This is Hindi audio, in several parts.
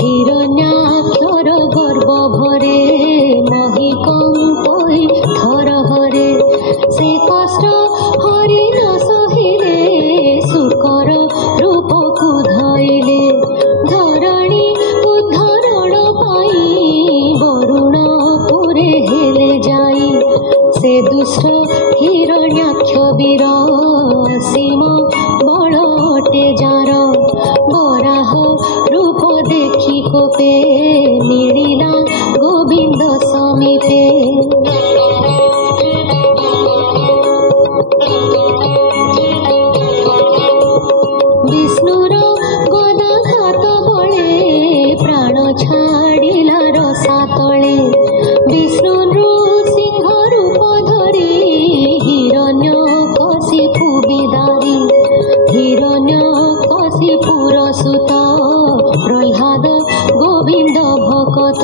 হিরণ্যাক্ষর গর্ব ভরে মহিকম্পই থর হরে সে কষ্ট হরি ন সহিলে শুকর রূপকু ধইলে ধরণী উদ্ধরণ পাই বরুণ পুরে হেলে যাই সে দুষ্ট হিরণ্যাক্ষ বীর সীম বড় অটে যার বরাহ রূপ দেখি কোপে মিলিলা গোবিন্দ সমীপে বিষ্ণুর গদাঘাত বলে প্রাণ ছাড়িলা রসা তলে বিষ্ণু সিংহ রূপ ধরি হিরণ্য কশিপু বিদারি হিরণ্য কশিপুর সুত প্রহ্লাদ গোবিন্দ ভকত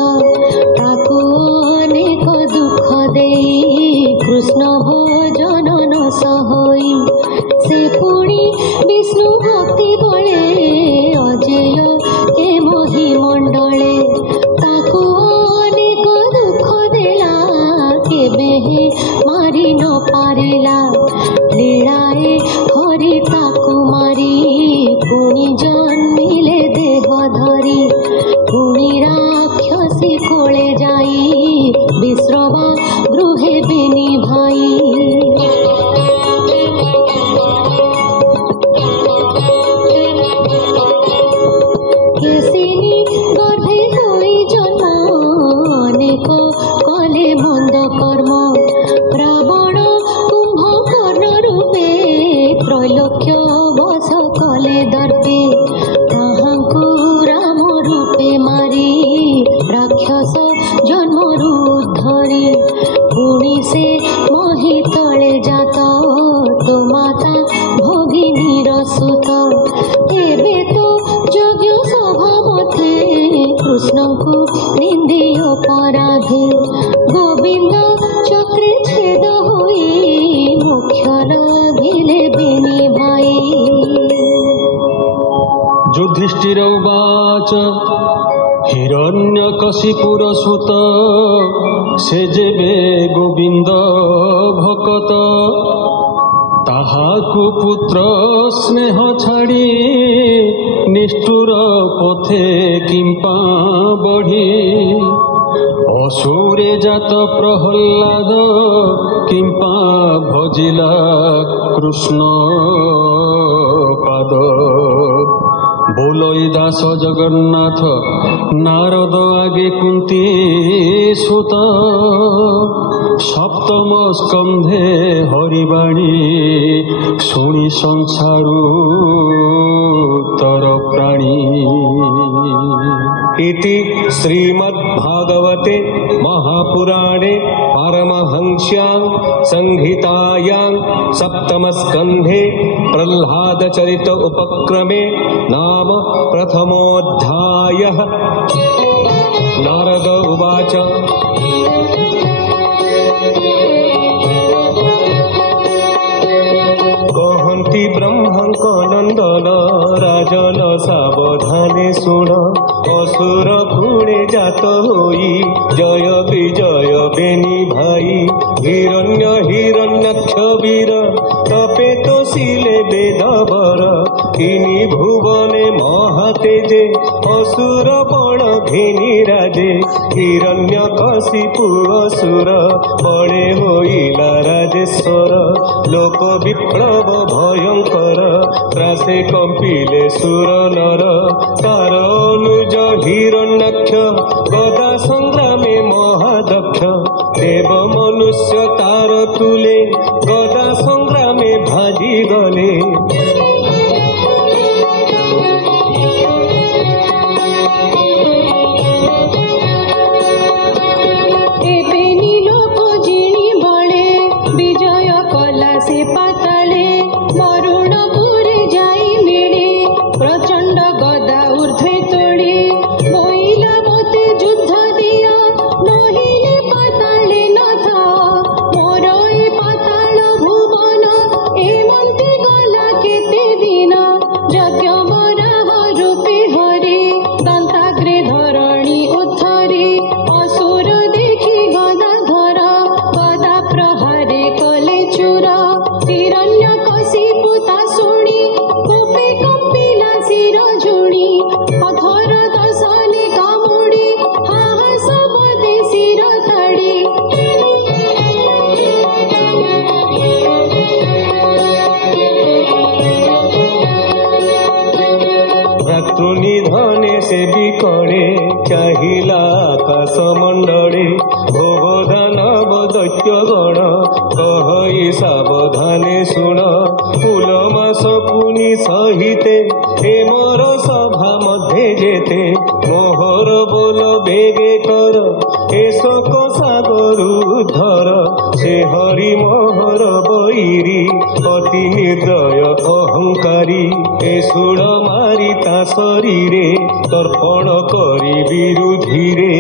তাকু অনেক দুঃখ দেই কৃষ্ণ ভজন নশ হই সে পুଣି বিষ্ণু ভক্তি বলে অজেয় এ মহিমণ্ডলে তাকু অনেক দুঃখ দেলা কেবে মারি ন পারিলা লীଳାଏ হরি তাকু মারি পুଣି জন্মিলে দেহ ধরি পুଣି রাক্ষসী কোলে যাই বিশ্রবা গৃহে বিনি ভাই কেশিনী গর্ভে হই জন্ম অনেক কলে মন্দ কর্ম রাবণ কুম্ভকর্ণ রূপে ত্রৈলোক্য বশ কলে দর্পে তাহাଙ୍କୁ রাম রূপে মারি রাক্ষস জন্মରୁ ধরি পুଣି ସେ মহি তଳେ জাত তো মাতা ভগিনীর সুত ଏବେ ତ যজ্ঞ সভা মধ্যে কৃষ্ণଙ୍କୁ নিন্দি অপরাধে গোবিন্দ চক্রে ছেদ হই মুখ্য লাগিলে বিনি ভাই যুধিষ্ঠির উবাচ হিরণ্যকশিপুর সুত সে যেবে গোবিন্দ ভকত তাহাকু পুত্র স্নেহ ছাড়ি নিষ্ঠুর পথে কিম্পা বঢ়ি অসুরে জাত প্রহ্লাদ কিম্পা ভজিলা কৃষ্ণ পাদ बोलई दास जगन्नाथ नारद आगे कुंती सुत सप्तम स्कंधे हरिवाणी शुणी संसारू तर प्राणी इति श्रीमद्भागवते महापुराणे पारमहंस्यां संहितायां सप्तमस्कन्धे प्रह्लादचरित उपक्रमे नाम प्रथमोऽध्यायः। नारद उवाच कहन्ति ब्रह्मंक नंदन राजन सावधाने शुण असुर पुणे जात होई जय विजय बेनी भाई हिरण्य हिरण्याक्ष वीर तपे तो शिले बेदबर किनी भुवने महातेजे असुर बण घेनी राजे हिरण्य कशिपु असुर बणे होइला राजेश्वर लोक विप्लव भयंकर त्रासे कंपिले सुर नर तार अनुज हिरण्याक्ष गदा संग्रामे महादक्ष देव मनुष्य तार तुले गदा संग्रामे भाजी गले ମାତୃନିଧନେ ସେ ବିକଳେ ଚାହିଁଲା ଆକାଶ ମଣ୍ଡଳେ ଭୋଗ ଦାନବ ଦୈତ୍ୟ ଗଣ କହି ସାବଧାନେ ଶୁଣ କୁଲ ମାସ ପୁନି ସହିତେ ଏ ମୋର ସଭା ମଧ୍ୟେ ଯେତେ ମୋହର ବୋଲ ବେগে କର ଏ ଶୋକ ସାଗରୁ ଧର ସେ ହରି ମୋହର ବୈରୀ ଅତି ନିର୍ଦ୍ଦୟ ଅହଙ୍କାରୀ ଏ ଶୂଳ ମାରି ତା ଶରୀରେ ତର୍ପଣ କରି ବିରୁଧିରେ।